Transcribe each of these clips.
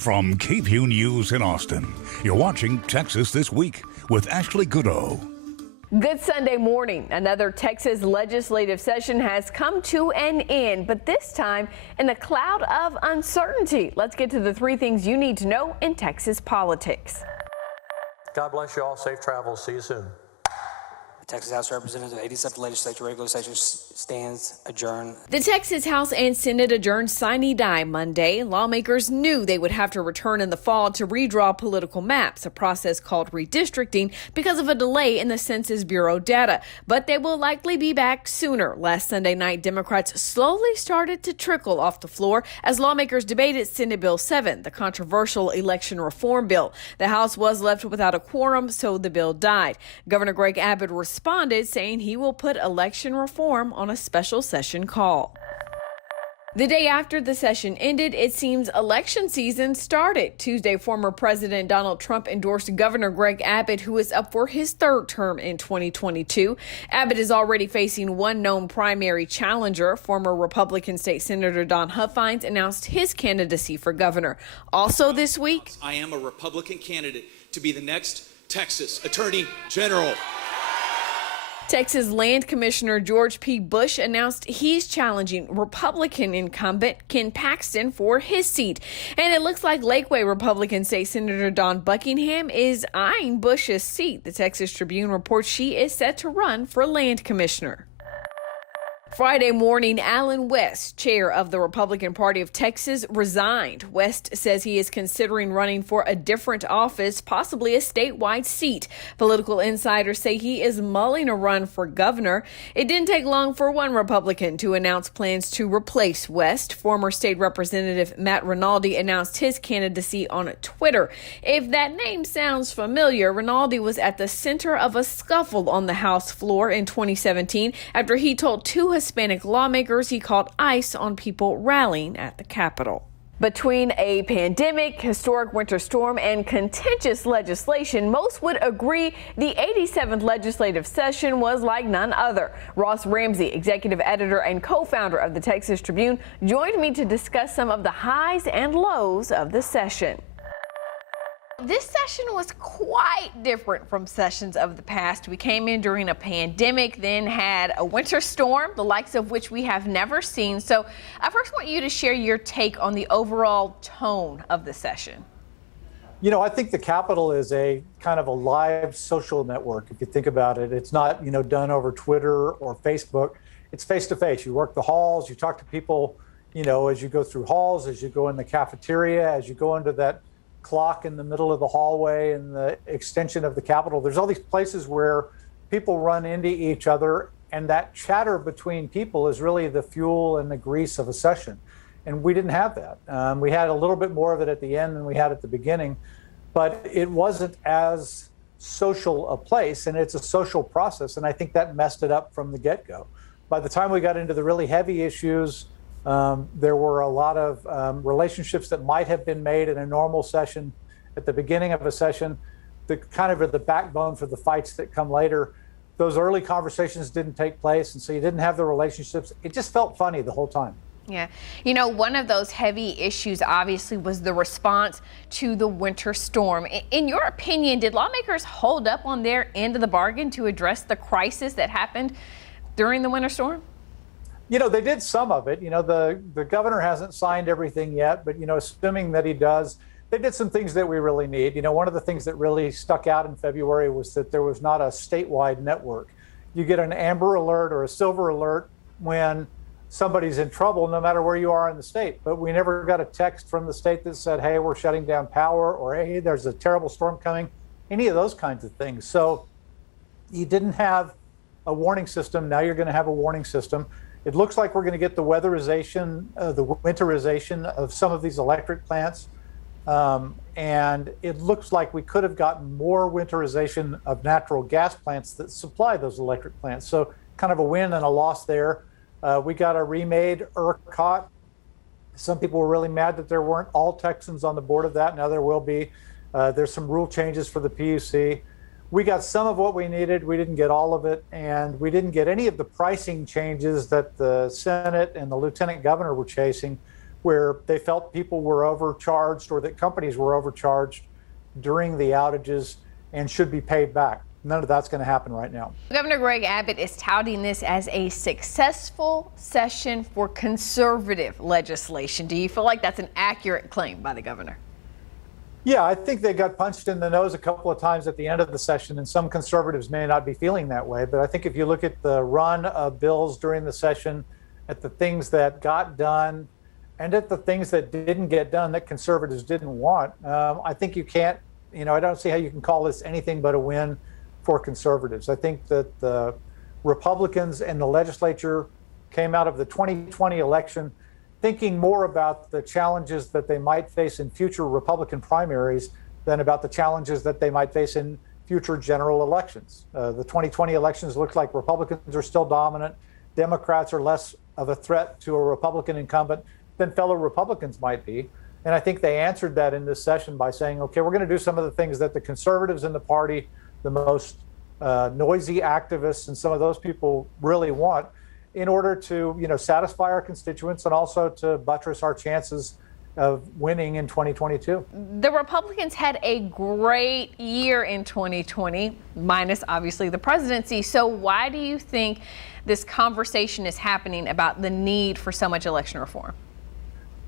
From KVUE News in Austin, you're watching Texas This Week with Ashley Goodo. Good Sunday morning. Another Texas legislative session has come to an end, but this time in a cloud of uncertainty. Let's get to the three things you need to know in Texas politics. God bless you all. Safe travels. See you soon. Texas House Representative 87th Legislature regular session stands adjourned. The Texas House and Senate adjourned sine die Monday. Lawmakers knew they would have to return in the fall to redraw political maps, a process called redistricting, because of a delay in the Census Bureau data. But they will likely be back sooner. Last Sunday night, Democrats slowly started to trickle off the floor as lawmakers debated Senate Bill 7, the controversial election reform bill. The House was left without a quorum, so the bill died. Governor Greg Abbott responded, saying he will put election reform on a special session call. The day after the session ended, it seems election season started. Tuesday, former President Donald Trump endorsed Governor Greg Abbott, who is up for his third term in 2022. Abbott is already facing one known primary challenger. Former Republican State Senator Don Huffines announced his candidacy for governor. Also this week, I am a Republican candidate to be the next Texas Attorney General. Texas Land Commissioner George P. Bush announced he's challenging Republican incumbent Ken Paxton for his seat. And it looks like Lakeway Republican State Senator Dawn Buckingham is eyeing Bush's seat. The Texas Tribune reports she is set to run for Land Commissioner. Friday morning, Allen West, chair of the Republican Party of Texas, resigned. West says he is considering running for a different office, possibly a statewide seat. Political insiders say he is mulling a run for governor. It didn't take long for one Republican to announce plans to replace West. Former state representative Matt Rinaldi announced his candidacy on Twitter. If that name sounds familiar, Rinaldi was at the center of a scuffle on the House floor in 2017 after he told two Hispanic lawmakers he called ICE on people rallying at the Capitol. Between a pandemic, historic winter storm, and contentious legislation, most would agree the 87th legislative session was like none other. Ross Ramsey, executive editor and co-founder of the Texas Tribune, joined me to discuss some of the highs and lows of the session. This session was quite different from sessions of the past. We came in during a pandemic, then had a winter storm, the likes of which we have never seen. So I first want you to share your take on the overall tone of the session. You know, I think the Capitol is a kind of a live social network. If you think about it, it's not, done over Twitter or Facebook. It's face to face. You work the halls, you talk to people, as you go through halls, as you go in the cafeteria, as you go into that clock in the middle of the hallway and the extension of the Capitol. There's all these places where people run into each other, and that chatter between people is really the fuel and the grease of a session. And we didn't have that. We had a little bit more of it at the end than we had at the beginning, but it wasn't as social a place, and it's a social process, and I think that messed it up from the get-go. By the time we got into the really heavy issues, there were a lot of relationships that might have been made in a normal session at the beginning of a session that kind of are the backbone for the fights that come later. Those early conversations didn't take place, and so you didn't have the relationships. It just felt funny the whole time. Yeah. One of those heavy issues obviously was the response to the winter storm. In your opinion, did lawmakers hold up on their end of the bargain to address the crisis that happened during the winter storm? They did some of it. The governor hasn't signed everything yet, but, assuming that he does, they did some things that we really need. One of the things that really stuck out in February was that there was not a statewide network. You get an amber alert or a silver alert when somebody's in trouble, no matter where you are in the state. But we never got a text from the state that said, hey, we're shutting down power, or hey, there's a terrible storm coming, any of those kinds of things. So you didn't have a warning system. Now you're going to have a warning system. It looks like we're going to get the weatherization, the winterization of some of these electric plants. And it looks like we could have gotten more winterization of natural gas plants that supply those electric plants. So kind of a win and a loss there. We got a remade ERCOT. Some people were really mad that there weren't all Texans on the board of that. Now there will be. There's some rule changes for the PUC. We got some of what we needed. We didn't get all of it, and we didn't get any of the pricing changes that the Senate and the Lieutenant Governor were chasing. where they felt people were overcharged or that companies were overcharged during the outages and should be paid back. None of that's going to happen right now. Governor Greg Abbott is touting this as a successful session for conservative legislation. Do you feel like that's an accurate claim by the governor? Yeah, I think they got punched in the nose a couple of times at the end of the session, and some conservatives may not be feeling that way. But I think if you look at the run of bills during the session, at the things that got done, and at the things that didn't get done that conservatives didn't want, I think you can't, I don't see how you can call this anything but a win for conservatives. I think that the Republicans and the legislature came out of the 2020 election thinking more about the challenges that they might face in future Republican primaries than about the challenges that they might face in future general elections. The 2020 elections look like Republicans are still dominant. Democrats are less of a threat to a Republican incumbent than fellow Republicans might be. And I think they answered that in this session by saying, okay, we're going to do some of the things that the conservatives in the party, the most noisy activists and some of those people really want, in order to, satisfy our constituents and also to buttress our chances of winning in 2022. The Republicans had a great year in 2020, minus obviously the presidency. So why do you think this conversation is happening about the need for so much election reform?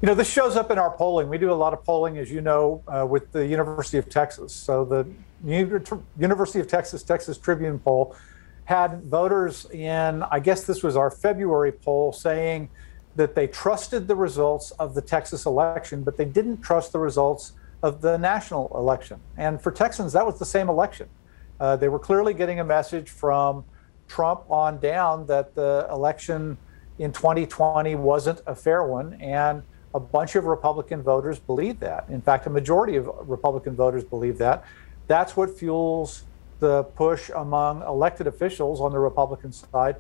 This shows up in our polling. We do a lot of polling, as you know, with the University of Texas. So the University of Texas, Texas Tribune poll had voters in, I guess this was our February poll, saying that they trusted the results of the Texas election, but they didn't trust the results of the national election. And for Texans, that was the same election. They were clearly getting a message from Trump on down that the election in 2020 wasn't a fair one, and a bunch of Republican voters believe that. In fact, a majority of Republican voters believe that. That's what fuels the push among elected officials on the Republican side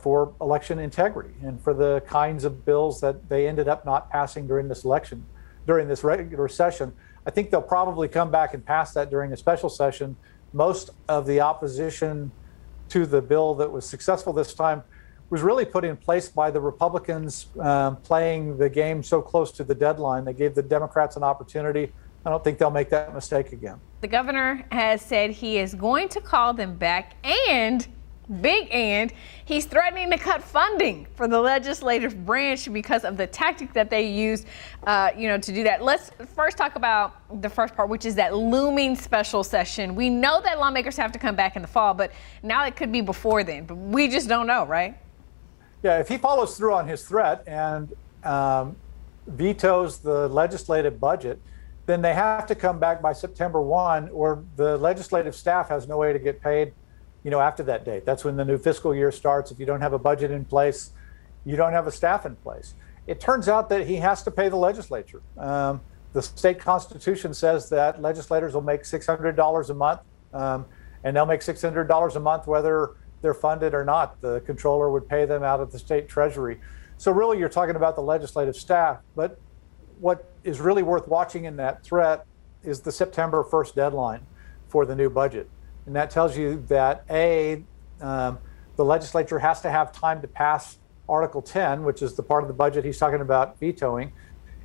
for election integrity and for the kinds of bills that they ended up not passing during this election, during this regular session. I think they'll probably come back and pass that during a special session. Most of the opposition to the bill that was successful this time was really put in place by the Republicans playing the game so close to the deadline. They gave the Democrats an opportunity. I don't think they'll make that mistake again. The governor has said he is going to call them back, and he's threatening to cut funding for the legislative branch because of the tactic that they used, to do that. Let's first talk about the first part, which is that looming special session. We know that lawmakers have to come back in the fall, but now it could be before then, but we just don't know, right? Yeah, if he follows through on his threat and vetoes the legislative budget, then they have to come back by September 1, or the legislative staff has no way to get paid, after that date. That's when the new fiscal year starts. If you don't have a budget in place, you don't have a staff in place. It turns out that he has to pay the legislature. The state constitution says that legislators will make $600 a month, and they'll make $600 a month whether they're funded or not. The controller would pay them out of the state treasury. So really, you're talking about the legislative staff. But what is really worth watching in that threat is the September 1st deadline for the new budget. And that tells you that, the legislature has to have time to pass Article 10, which is the part of the budget he's talking about vetoing,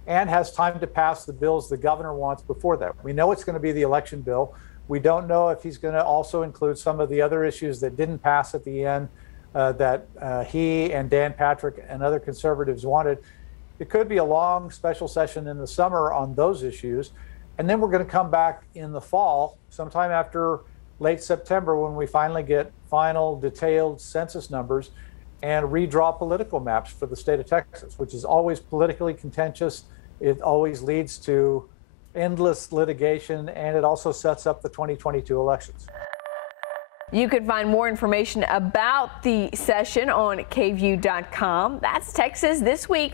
and has time to pass the bills the governor wants before that. We know it's going to be the election bill. We don't know if he's going to also include some of the other issues that didn't pass at the end that he and Dan Patrick and other conservatives wanted. It could be a long special session in the summer on those issues. And then we're going to come back in the fall, sometime after late September, when we finally get final detailed census numbers and redraw political maps for the state of Texas, which is always politically contentious. It always leads to endless litigation, and it also sets up the 2022 elections. You could find more information about the session on KVUE.com. That's Texas This Week.